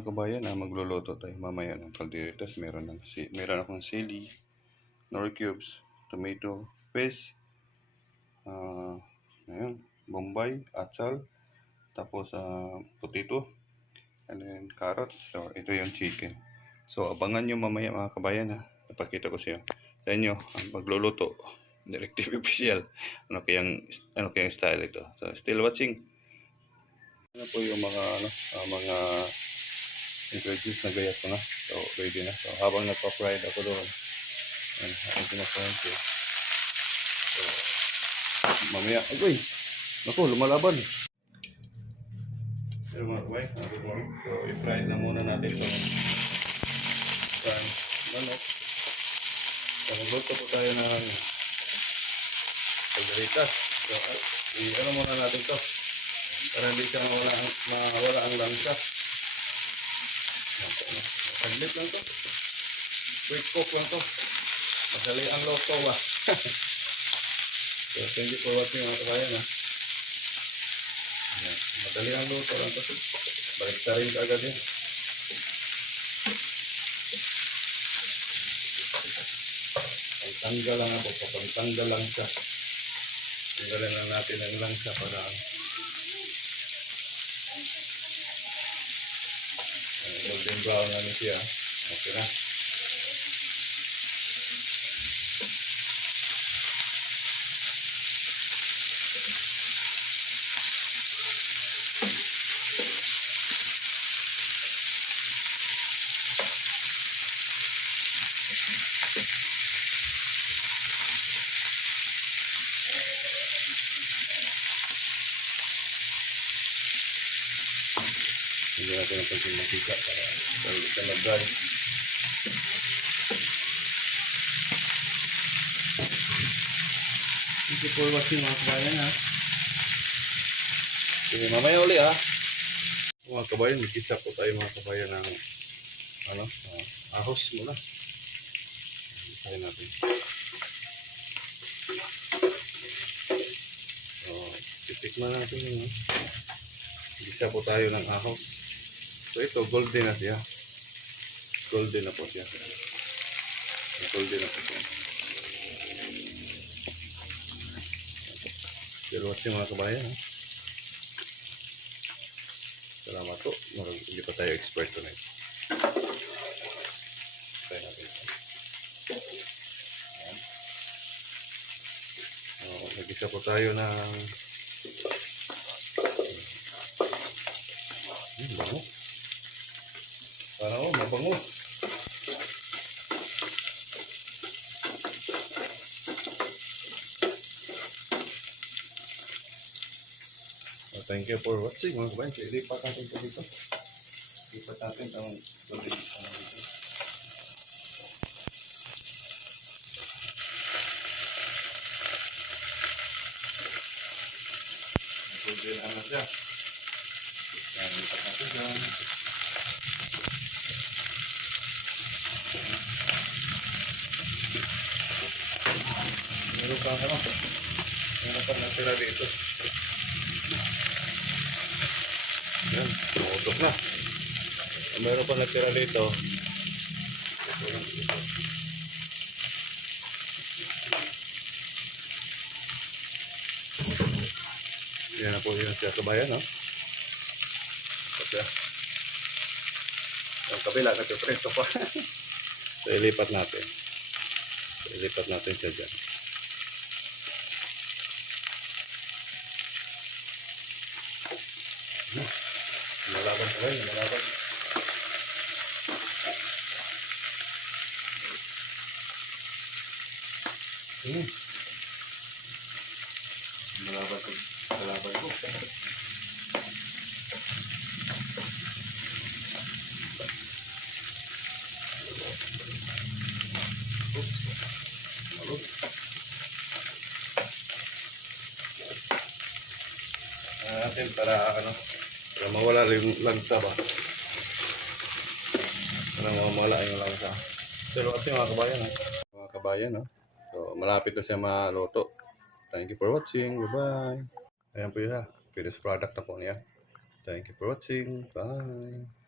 mga kabayan, magluluto tayo mamaya ng calderetas. Meron akong sili, nor cubes, tomato paste, ayun, bombay, atsal, tapos potato, and then carrots. So ito yung chicken. So abangan nyo mamaya mga kabayan ha. Napakita ko sa inyo ang pagluluto. Directive official. Ano kayang style ito. So still watching. Ano po yung mga ingredients na gayat ko na. So, ready na. So, habang nagpa-fried ako doon, aking pinapahid ko. So, mamaya, agoy! Naku, lumalaban. Pero mga kuway, good morning. So, i-fried na muna natin ito. Manok. So, magluto po tayo ng calderetas. So, i-ano muna natin ito. Para hindi siya mawala ang langsa. Saglit lang to. Quick cook lang to. Madali ang luto ba. So thank you for watching mga kabayan ha. Madali ang luto lang to. Balik ta rin agad yun. Pagtanggal lang ako. Pagtanggal lang siya. Tanggalin lang natin ang langsa para golden brown na siya. Okay na. Hindi natin ang pagsimakika para talagay. Thank you for watching mga kabayan ha. Okay, mamaya uli ha. Mga kabayan, mag-isa po tayo mga kabayan ng ahos muna. Isahin natin. So, titikman natin yun. Mag-isa po tayo ng ahos. So ito, golden na siya. Golden na po siya. Golden na po siya. Pero watch yung mga kabayan ha. Salamat po. Hindi pa tayo expert tonight. Try natin. Nag-isa po tayo ng bango. Parang mabango. Thank you for watching mga kabayan. So, ilipat natin ito dito. Ilipat natin ang golden dito. Golden na siya. Ilipat natin dyan. Meron pa natira dito. Yan, tutok na. Meron pa natira dito. Yan na po yun siya kabayan, no? Kasi, ang kabila, nagpipresto pa. So, ilipat natin. Ilipat natin siya dyan. Malaban pa rin, malaban. Malaban ko. Malog. Natin para mawala yung langsa ba. Para mawala yung langsa. Pero kasi mga kabayan mga kabayan so malapit na siya maluto. Thank you for watching. Bye bye. Ayan po yun ha. Finished product na po niya. Thank you for watching. Bye.